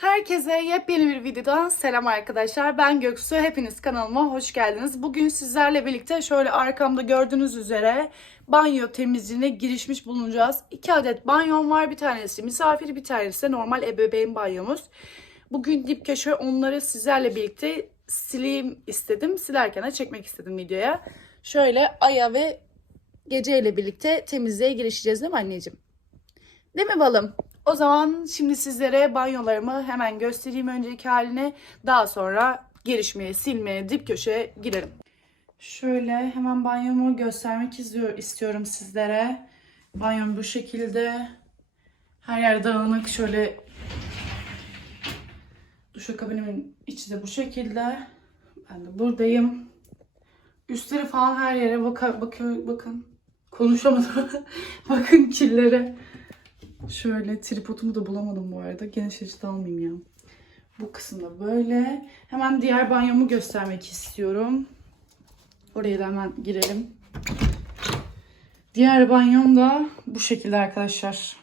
Herkese yepyeni bir videodan selam arkadaşlar. Ben Göksu. Hepiniz kanalıma hoş geldiniz. Bugün sizlerle birlikte şöyle arkamda gördüğünüz üzere banyo temizliğine girişmiş bulunacağız. İki adet banyom var. Bir tanesi misafir, bir tanesi de normal ebeveyn banyomuz. Bugün dip köşe onları sizlerle birlikte sileyim istedim. Silerken de çekmek istedim videoya. Şöyle Aya ve Gece ile birlikte temizliğe girişeceğiz değil mi anneciğim? Değil mi balım? O zaman şimdi sizlere banyolarımı hemen göstereyim önceki haline. Daha sonra gelişmeye, silmeye, dip köşeye girelim. Şöyle hemen banyomu göstermek istiyor- istiyorum sizlere. Banyom bu şekilde. Her yer dağınık. Şöyle duşakabinimin içi de bu şekilde. Ben de buradayım. Üstleri falan her yere baka, bakıyor, bakın. Konuşamadım. bakın kirlere. Şöyle tripodumu da bulamadım bu arada. Geniş açıda almayayım ya. Bu kısımda böyle. Hemen diğer banyomu göstermek istiyorum. Oraya da hemen girelim. Diğer banyom da bu şekilde arkadaşlar.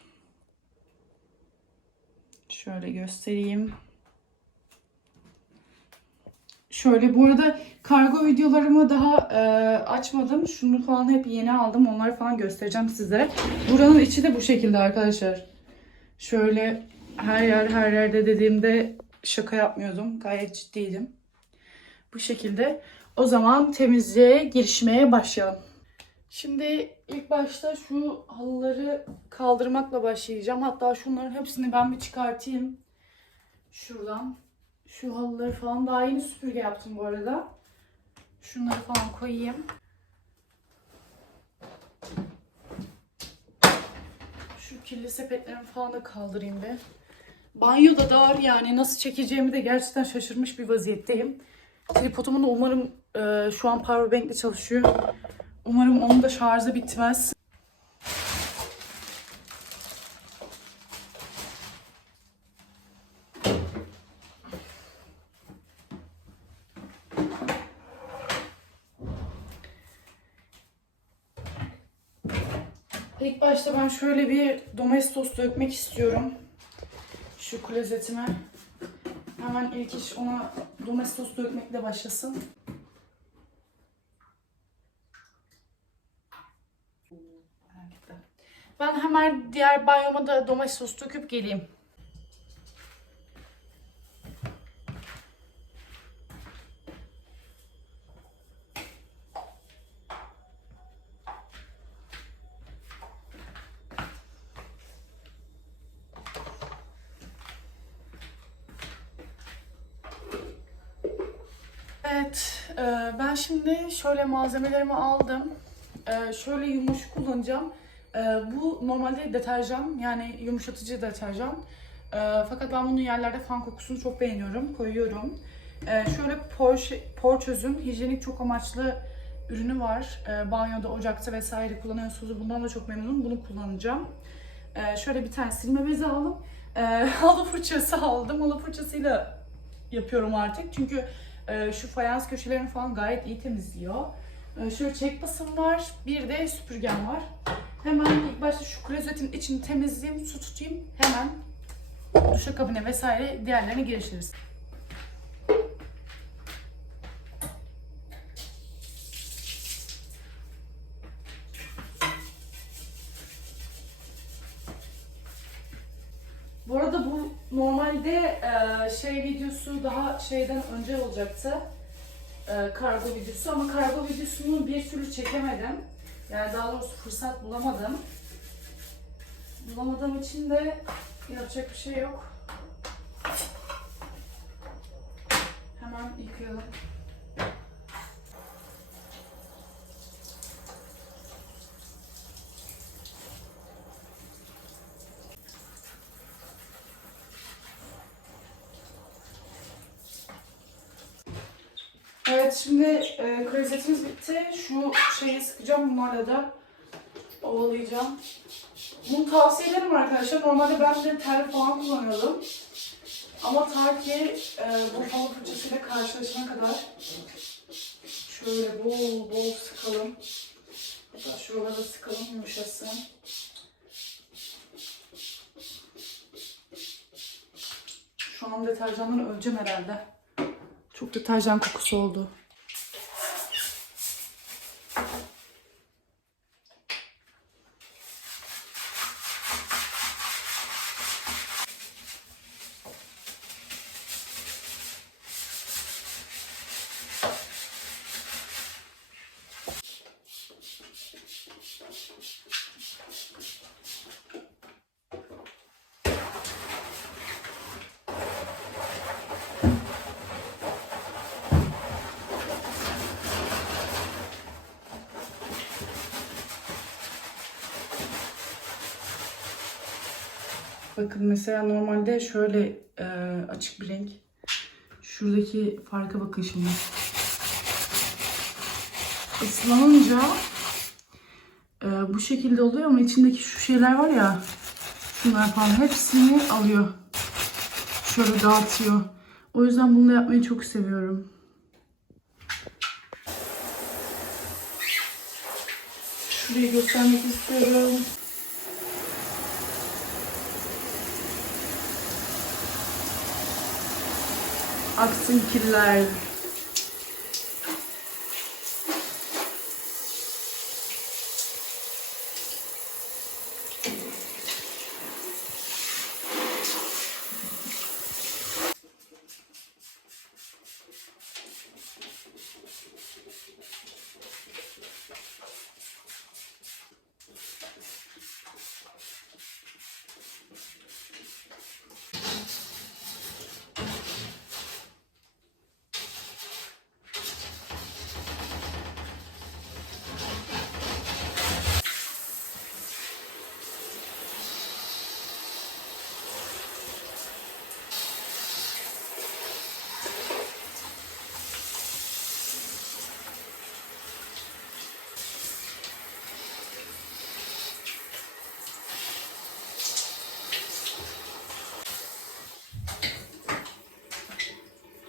Şöyle göstereyim. Şöyle bu arada kargo videolarımı daha e, açmadım. Şunu falan hep yeni aldım. Onları falan göstereceğim sizlere. Buranın içi de bu şekilde arkadaşlar. Şöyle her yer her yerde dediğimde şaka yapmıyordum. Gayet ciddiydim. Bu şekilde. O zaman temizliğe girişmeye başlayalım. Şimdi ilk başta şu halıları kaldırmakla başlayacağım. Hatta şunların hepsini ben bir çıkartayım. Şuradan. Şu halıları falan daha yeni süpürge yaptım bu arada. Şunları falan koyayım. Şu kirli sepetlerimi falan da kaldırayım bir. Banyo da dar yani nasıl çekeceğimi de gerçekten şaşırmış bir vaziyetteyim. Tripodumun umarım e, şu an powerbank'le çalışıyor. Umarım onun da şarjı bitmez. İlk başta ben şöyle bir domestos dökmek istiyorum. Şu klozetime. Hemen ilk iş ona domestos dökmekle başlasın. Ben hemen diğer banyoma da domestos döküp geleyim. Evet, e, ben şimdi şöyle malzemelerimi aldım. E, şöyle yumuşak kullanacağım. E, bu normalde deterjan, yani yumuşatıcı deterjan. E, fakat ben bunun yerlerde fan kokusunu çok beğeniyorum, koyuyorum. E, şöyle Porsche, Porçöz'ün hijyenik çok amaçlı ürünü var. E, banyoda, ocakta vesaire kullanıyorsunuz. Bundan da çok memnunum. Bunu kullanacağım. E, şöyle bir tane silme bezi aldım. E, halı fırçası aldım. Halı fırçasıyla yapıyorum artık. Çünkü ee, şu fayans köşelerini falan gayet iyi temizliyor. Ee, şöyle çek basım var. Bir de süpürgem var. Hemen ilk başta şu klozetin içini temizleyeyim, su tutayım. Hemen duşakabine vesaire diğerlerine girişiriz. Bu arada bu normalde e, şey videosu daha şeyden önce olacaktı. E, kargo videosu ama kargo videosunu bir türlü çekemedim. Yani daha doğrusu fırsat bulamadım. Bulamadığım için de yapacak bir şey yok. Hemen yıkayalım. Evet şimdi e, klozetimiz bitti. Şu şeyi sıkacağım bunlarla da ovalayacağım. Bunu tavsiye ederim arkadaşlar. Normalde ben de tel falan kullanıyordum. Ama ta ki e, bu halı fırçasıyla karşılaşana kadar şöyle bol bol sıkalım. Hatta şuralara sıkalım yumuşasın. Şu an deterjandan öleceğim herhalde. Çok deterjan kokusu oldu. Bakın mesela normalde şöyle e, açık bir renk. Şuradaki farka bakın şimdi. Islanınca e, bu şekilde oluyor ama içindeki şu şeyler var ya şunlar falan hepsini alıyor. Şöyle dağıtıyor. O yüzden bunu yapmayı çok seviyorum. Şurayı göstermek istiyorum. Aksın kirler.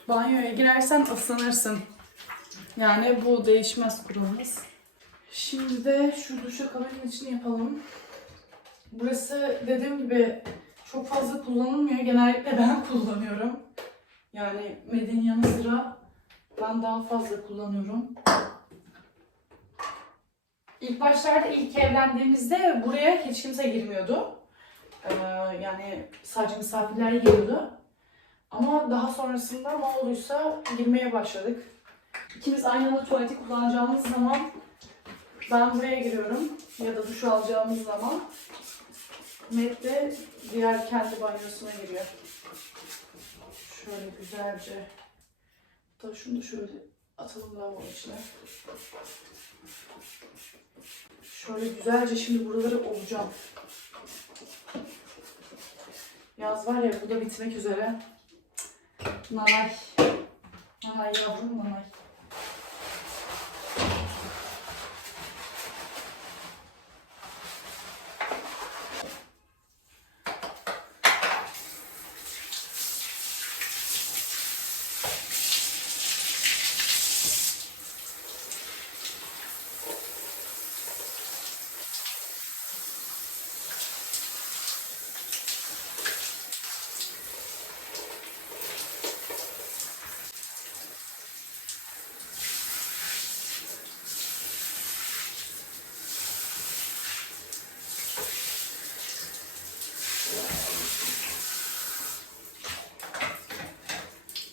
Banyoya girersen ısınırsın. Yani bu değişmez kuralımız. Şimdi de şu duşakabinin içini yapalım. Burası dediğim gibi çok fazla kullanılmıyor. Genellikle ben kullanıyorum. Yani Medin yanı sıra ben daha fazla kullanıyorum. İlk başlarda ilk evlendiğimizde buraya hiç kimse girmiyordu. Ee, yani sadece misafirler giriyordu. Ama daha sonrasında ne olduysa girmeye başladık. İkimiz aynı anda tuvaleti kullanacağımız zaman ben buraya giriyorum ya da duş alacağımız zaman Met de diğer kendi banyosuna giriyor. Şöyle güzelce da şunu da şöyle atalım lavabo içine. Şöyle güzelce şimdi buraları olacağım. Yaz var ya bu da bitmek üzere. Nanay. Nanay yavrum nanay.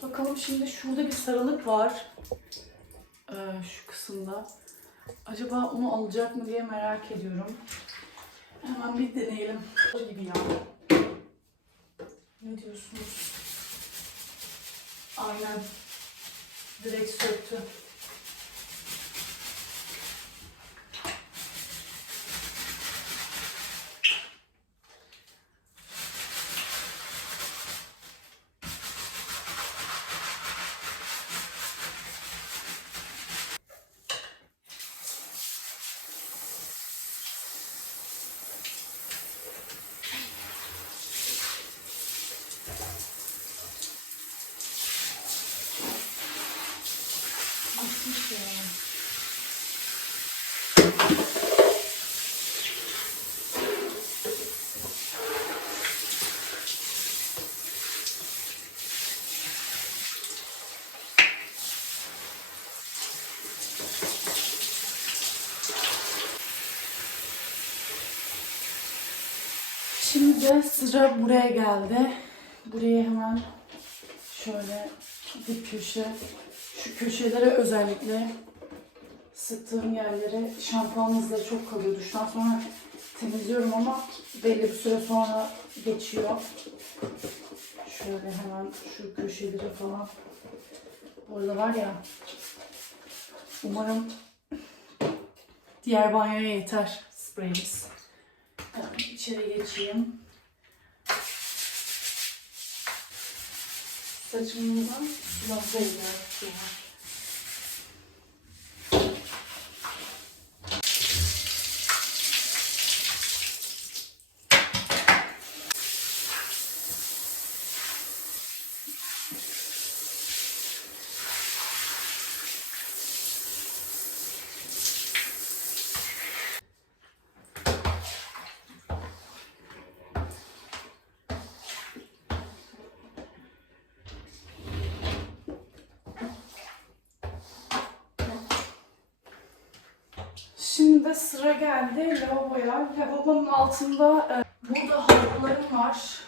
Bakalım şimdi şurada bir sarılık var. Ee, şu kısımda. Acaba onu alacak mı diye merak ediyorum. Hemen bir deneyelim. Gibi ya. Ne diyorsunuz? Aynen. Direkt söktü. Şimdi de sıra buraya geldi. Buraya hemen şöyle bir köşe köşelere özellikle sıktığım yerlere şampuan izleri çok kalıyor. Duştan sonra temizliyorum ama belli bir süre sonra geçiyor. Şöyle hemen şu köşeleri falan. Orada var ya. Umarım diğer banyoya yeter spreyimiz. Hemen içeri geçeyim. Saçımdan sulaklayayım ya. Şimdi sıra geldi lavaboya. Lavabonun altında e, burada havlularım var.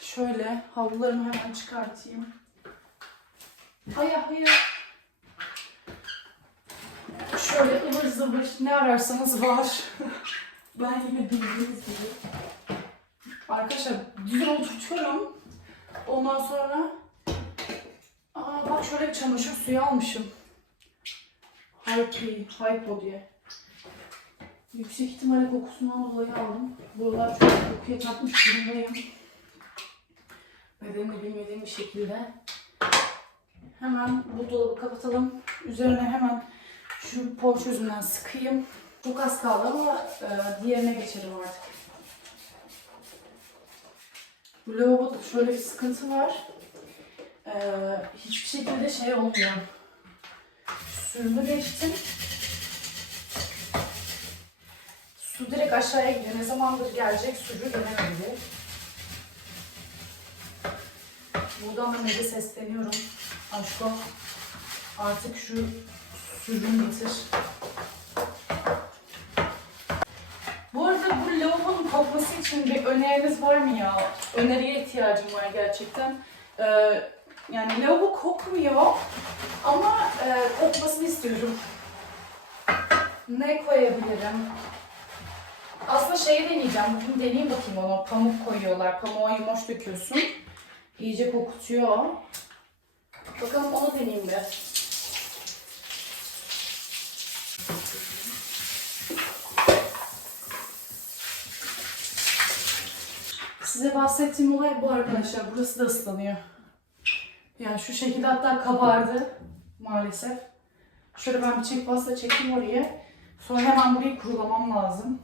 Şöyle havlularımı hemen çıkartayım. Hayır hayır. Şöyle ıvır zıvır ne ararsanız var. ben yine bildiğiniz gibi. Arkadaşlar düzgün oturtuyorum. Ondan sonra Aa bak şöyle bir çamaşır suyu almışım. Hype, Hypo diye. Yüksek ihtimalle kokusundan dolayı aldım. Buralar çok kokuya takmış durumdayım. Nedenini bilmediğim bir şekilde. Hemen bu dolabı kapatalım. Üzerine hemen şu por çözümden sıkayım. Çok az kaldı ama e, diğerine geçelim artık. Bu lavaboda şöyle bir sıkıntı var. E, hiçbir şekilde şey olmuyor. Sürümü geçtim. Su direkt aşağıya gidiyor. Ne zamandır gelecek sucu dönemedi. Buradan da Mede sesleniyorum. Aşko artık şu sürüm bitir. Bu arada bu lavabonun kokması için bir öneriniz var mı ya? Öneriye ihtiyacım var gerçekten. Ee, yani lavabo kokmuyor ama e, kokmasını istiyorum. Ne koyabilirim? Aslında şeyi deneyeceğim. Bugün deneyeyim bakayım onu. Pamuk koyuyorlar. Pamuğa yumuş döküyorsun. İyice kokutuyor. Bakalım onu deneyeyim bir. Size bahsettiğim olay bu arkadaşlar. Burası da ıslanıyor. Yani şu şekilde hatta kabardı maalesef. Şöyle ben bir çek pasta çekeyim oraya. Sonra hemen burayı kurulamam lazım.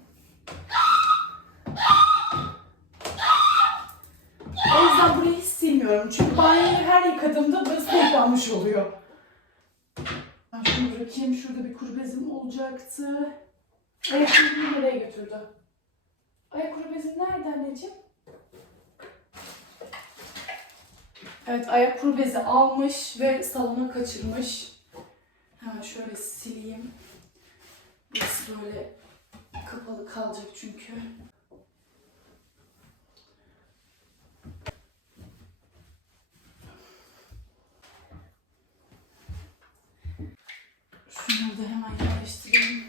O yüzden burayı hiç silmiyorum. Çünkü banyoyu her yıkadığımda burası toplanmış oluyor. Ben şunu bırakayım. Şurada bir kuru bezim olacaktı. Ayak bezimi nereye götürdü? Ayak kuru bezim nerede anneciğim? Evet ayak kuru bezi almış ve salona kaçırmış. Hemen şöyle sileyim. Burası böyle kapalı kalacak çünkü. Şunları da hemen yerleştireyim.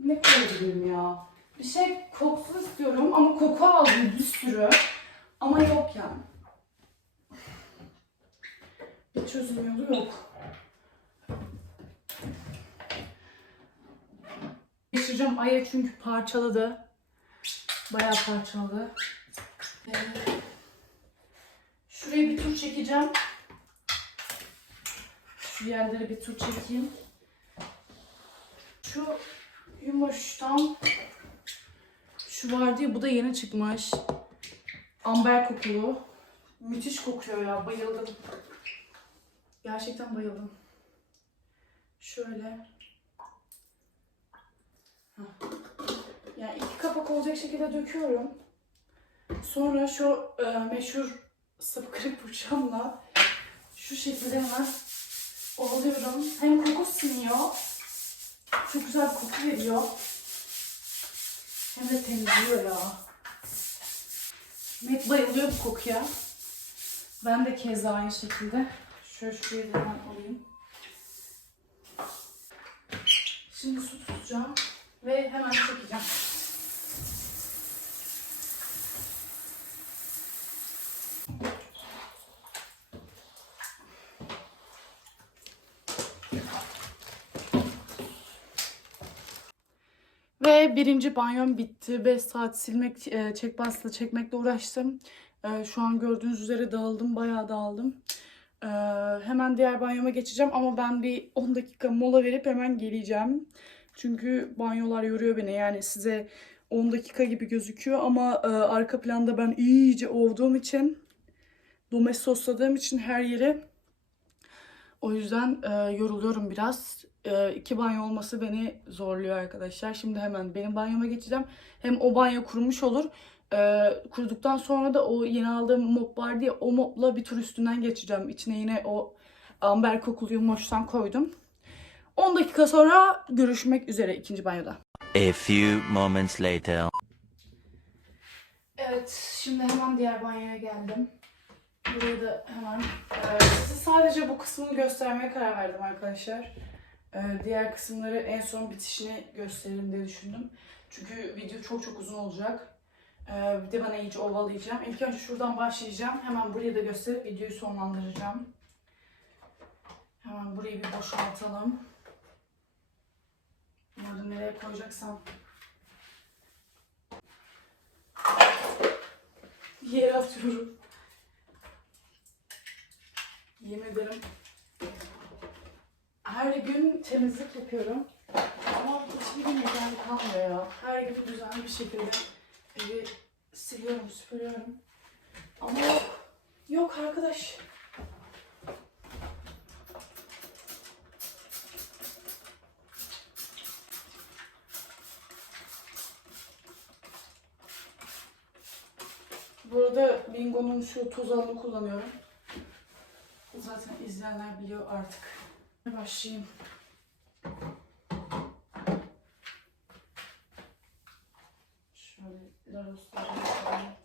Ne koyabilirim ya? Bir şey kokusuz istiyorum ama koku aldım bir sürü. Ama yok yani. Bir çözüm yolu yok. Geçireceğim Aya çünkü parçaladı. Bayağı parçaladı. Ee, şuraya bir tur çekeceğim. Şu yerlere bir tur çekeyim. Şu yumuştan şu var diye bu da yeni çıkmış. Amber kokulu. Müthiş kokuyor ya. Bayıldım. Gerçekten bayıldım. Şöyle. Heh. Yani iki kapak olacak şekilde döküyorum. Sonra şu e, meşhur sapı kırık bıçağımla şu şekilde hemen ovalıyorum. Hem koku siniyor. Çok güzel koku veriyor. Hem de temizliyor ya. Met bayılıyor bu kokuya. Ben de keza aynı şekilde. Şöyle şurayı da alayım. Şimdi su tutacağım ve hemen çekeceğim. Ve birinci banyom bitti. 5 saat silmek, e, çek bastı çekmekle uğraştım. E, Şu an gördüğünüz üzere dağıldım, bayağı dağıldım. E, Hemen diğer banyoma geçeceğim ama ben bir 10 dakika mola verip hemen geleceğim. Çünkü banyolar yoruyor beni. Yani size 10 dakika gibi gözüküyor ama arka planda ben iyice ovduğum için, domestosladığım için her yeri o yüzden yoruluyorum biraz. E, iki banyo olması beni zorluyor arkadaşlar. Şimdi hemen benim banyoma geçeceğim. Hem o banyo kurumuş olur. E, kuruduktan sonra da o yeni aldığım mop vardı ya o mopla bir tur üstünden geçeceğim. İçine yine o amber kokulu yumoştan koydum. 10 dakika sonra görüşmek üzere ikinci banyoda. A few moments later. Evet, şimdi hemen diğer banyoya geldim. Buraya da hemen e, size sadece bu kısmını göstermeye karar verdim arkadaşlar. E, diğer kısımları en son bitişini gösterelim diye düşündüm. Çünkü video çok çok uzun olacak. E, bir de ben iyice ovalayacağım. İlk önce şuradan başlayacağım. Hemen burayı da gösterip videoyu sonlandıracağım. Hemen burayı bir boşaltalım. Burada nereye koyacaksam yere atıyorum. Yemin ederim. Gün temizlik yapıyorum. Ama hiçbir gün düzenli kalmıyor ya. Her gün düzenli bir şekilde evi siliyorum, süpürüyorum. Ama yok. Yok arkadaş. Bu arada Bingo'nun şu toz alını kullanıyorum. Zaten izleyenler biliyor artık. Başlayayım. Şöyle larosları yapalım.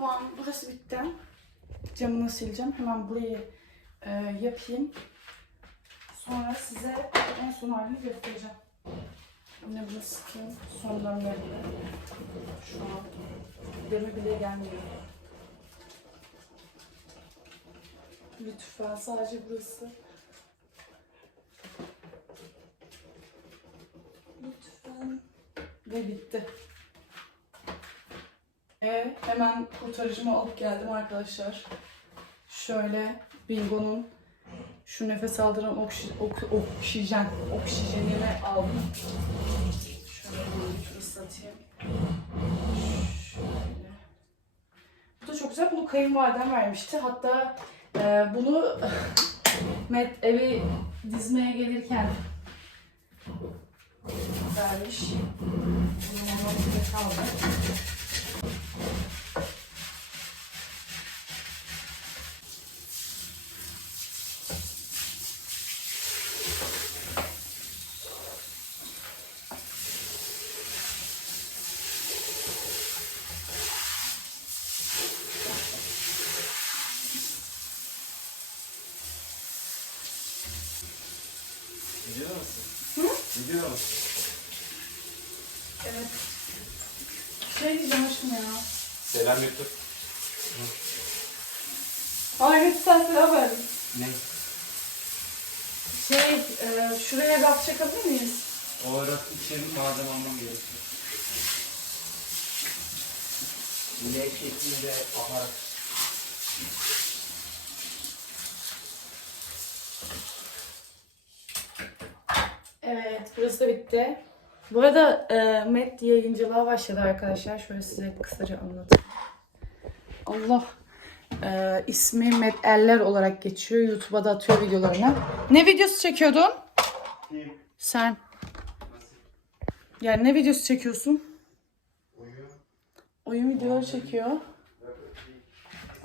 Tamam, burası bitti. Camını sileceğim. Hemen burayı e, yapayım. Sonra size en son halini göstereceğim. Yine bunu sıkayım. Son dönemlerinde. Şu an demi bile gelmiyor. Lütfen sadece burası. Lütfen. Ve bitti. Ve hemen kurtarıcımı alıp geldim arkadaşlar. Şöyle Bingo'nun şu nefes aldıran oksi, ok, oksijen, oksijenini aldım. Şöyle bir tur ıslatayım. Bu da çok güzel. Bunu kayınvalidem vermişti. Hatta e, bunu Met evi dizmeye gelirken vermiş. Bunun kaldı. Thank you. Şey, e, şuraya hap çakabilir miyiz? O ara için malzeme almam gerekiyor. L şeklinde aparat. Evet, burası da bitti. Bu arada e, Met yayıncılığa başladı arkadaşlar. Şöyle size kısaca anlatayım. Allah. E, ismi Met Eller olarak geçiyor. YouTube'a da atıyor videolarını. Ne videosu çekiyordun? Kim? Sen. Nasıl? Yani ne videosu çekiyorsun? Uyuyor. Oyun videoları çekiyor.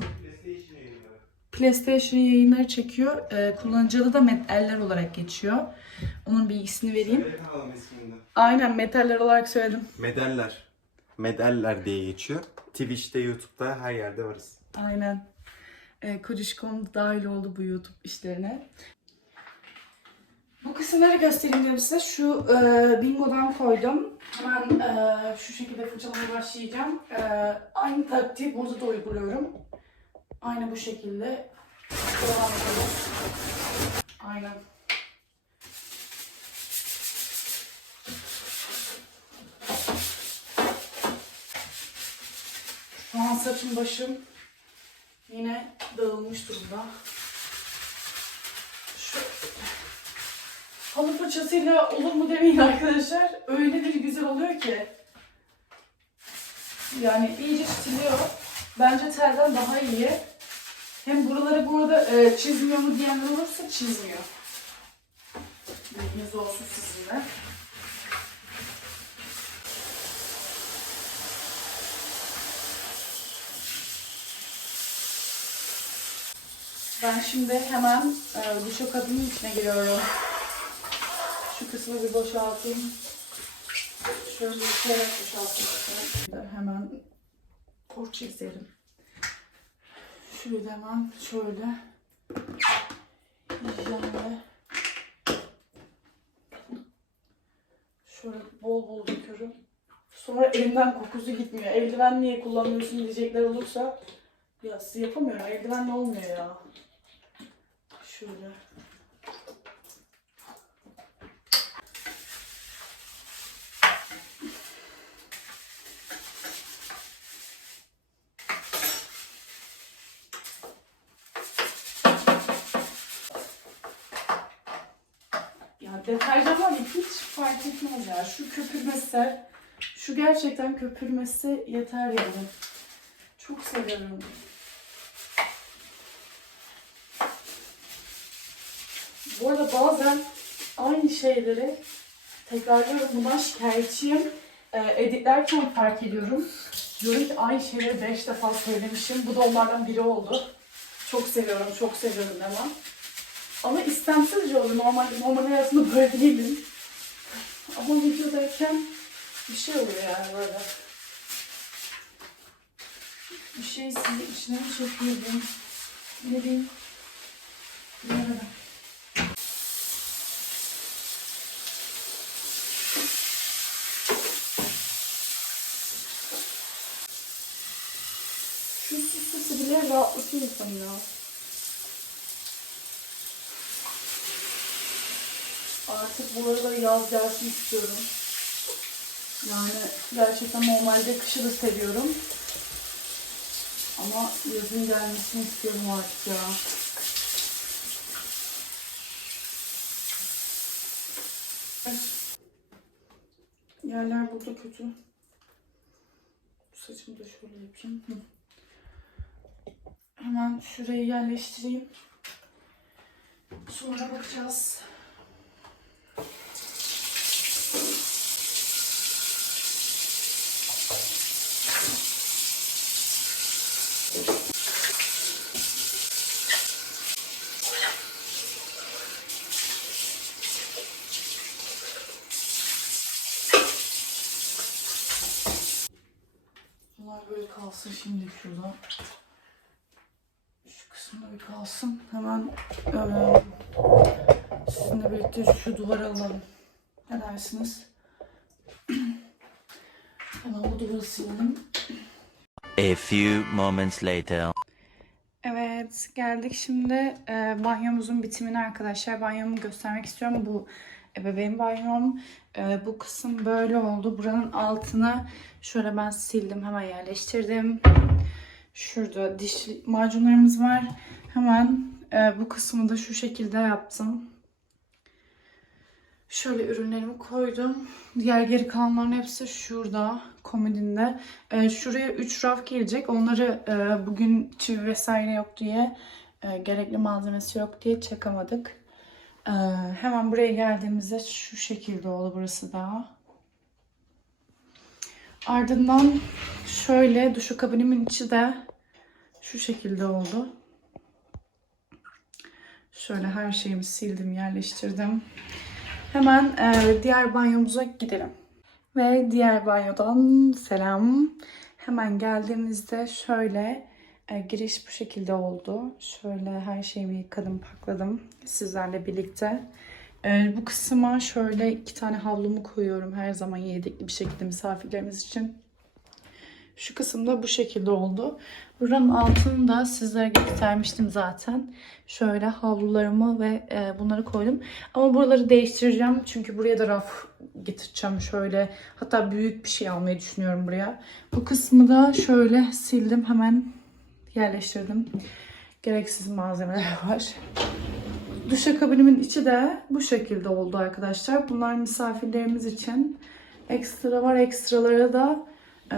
PlayStation yayınları. PlayStation yayınları çekiyor. E, kullanıcı adı da Met Eller olarak geçiyor. Onun bilgisini vereyim. Aynen Metaller olarak söyledim. Medaller. Medaller diye geçiyor. Twitch'te, YouTube'da her yerde varız. Aynen. E, Kocişkom dahil oldu bu YouTube işlerine. Bu kısımları göstereyim dedim size. Şu e, bingodan koydum. Hemen e, şu şekilde fırçalamaya başlayacağım. E, aynı taktiği burada da uyguluyorum. Aynı bu şekilde devam ediyoruz. Aynen. Şu an saçım başım yine dağılmış durumda. Şu halı fırçasıyla olur mu demeyin arkadaşlar. Öyle bir güzel oluyor ki. Yani iyice çitiliyor. Bence telden daha iyi. Hem buraları bu arada e, çizmiyor mu diyenler olursa çizmiyor. Bilginiz olsun sizin şimdi hemen e, duşakabinin içine giriyorum. Şu kısmı bir boşaltayım. Şöyle bir şeyler boşaltayım. Hemen porça çizelim. Şurayı hemen şöyle hijyenle şöyle bol bol döküyorum. Sonra elimden kokusu gitmiyor. Eldiven niye kullanmıyorsun diyecekler olursa ya yapamıyorum. Eldivenle olmuyor ya. Ya deterjan var hiç fark etmez ya. Şu köpürmesi, şu gerçekten köpürmesi yeter yani. Çok seviyorum. Bu arada bazen aynı şeyleri tekrarlıyorum. Bundan şikayetçiyim. Ee, editlerken fark ediyorum. Diyorum ki aynı şeyleri 5 defa söylemişim. Bu da onlardan biri oldu. Çok seviyorum, çok seviyorum hemen. Ama istemsizce oluyor. Normalde normal hayatımda böyle değilim. Ama videodayken bir şey oluyor yani böyle. Bir şey sizi içine mi çekiyorum? Ne bileyim. Bilemedim. Şu su sesi bile rahatlatıyor insanı ya. Artık bu arada yaz gelsin istiyorum. Yani gerçekten normalde kışı da seviyorum. Ama yazın gelmesini istiyorum artık ya. Yerler burada kötü. Saçımı da şöyle yapayım. Hı. Hemen şurayı yerleştireyim. Sonra bakacağız. Bunlar böyle kalsın şimdi şurada. Kalsın. Hemen eee, Sizinle birlikte şu duvara alalım. Ne dersiniz? Hemen bu duvarı silelim. A few moments later. Evet geldik şimdi e, banyomuzun bitimine arkadaşlar. Banyomu göstermek istiyorum. Bu ebeveyn banyom. E, bu kısım böyle oldu. Buranın altına şöyle ben sildim. Hemen yerleştirdim. Şurada diş macunlarımız var. Hemen e, bu kısmı da şu şekilde yaptım. Şöyle ürünlerimi koydum. Diğer geri kalanların hepsi şurada komodinde. Ee, şuraya 3 raf gelecek. Onları e, bugün çivi vesaire yok diye e, gerekli malzemesi yok diye çakamadık. Ee, hemen buraya geldiğimizde şu şekilde oldu burası da. Ardından şöyle duşu kabinimin içi de şu şekilde oldu. Şöyle her şeyimi sildim, yerleştirdim. Hemen e, diğer banyomuza gidelim. Ve diğer banyodan selam. Hemen geldiğimizde şöyle e, giriş bu şekilde oldu. Şöyle her şeyimi yıkadım, pakladım sizlerle birlikte. E, bu kısma şöyle iki tane havlumu koyuyorum her zaman yedekli bir şekilde misafirlerimiz için. Şu kısımda bu şekilde oldu. Buranın altını da sizlere göstermiştim zaten. Şöyle havlularımı ve e, bunları koydum. Ama buraları değiştireceğim. Çünkü buraya da raf getireceğim şöyle. Hatta büyük bir şey almayı düşünüyorum buraya. Bu kısmı da şöyle sildim. Hemen yerleştirdim. Gereksiz malzemeler var. Duşakabinimin içi de bu şekilde oldu arkadaşlar. Bunlar misafirlerimiz için. Ekstra var. Ekstralara da ee,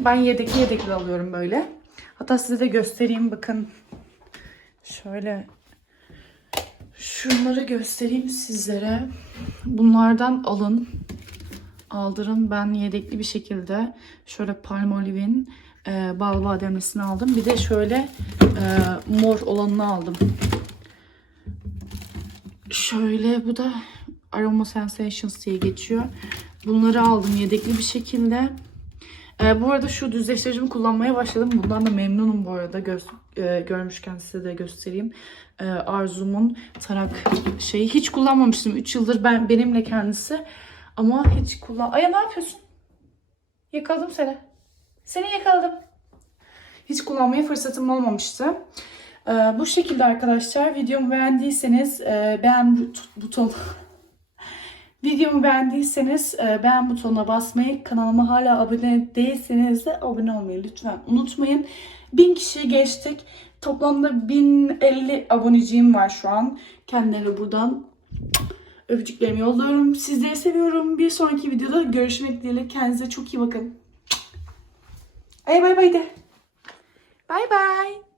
ben yedekli yedekli alıyorum böyle. Hatta size de göstereyim bakın. Şöyle şunları göstereyim sizlere. Bunlardan alın. Aldırın. Ben yedekli bir şekilde şöyle Palmolive'in e, bal bademlisini aldım. Bir de şöyle e, mor olanını aldım. Şöyle bu da Aroma Sensations diye geçiyor. Bunları aldım yedekli bir şekilde. Ee, bu arada şu düzleştiricimi kullanmaya başladım. Bundan da memnunum bu arada. Göz, e, görmüşken size de göstereyim. Ee, Arzum'un tarak şeyi. Hiç kullanmamıştım. 3 yıldır ben benimle kendisi. Ama hiç kullan... Aya ne yapıyorsun? Yakaladım seni. Seni yakaladım. Hiç kullanmaya fırsatım olmamıştı. Ee, bu şekilde arkadaşlar. Videomu beğendiyseniz e, beğen but- butonu Videomu beğendiyseniz e, beğen butonuna basmayı, kanalıma hala abone değilseniz de abone olmayı lütfen unutmayın. 1000 kişiyi geçtik. Toplamda 1050 aboneciğim var şu an. Kendilerine buradan öpücüklerimi yolluyorum. Sizleri seviyorum. Bir sonraki videoda görüşmek dileğiyle. Kendinize çok iyi bakın. Ay bay bay de. Bay bay.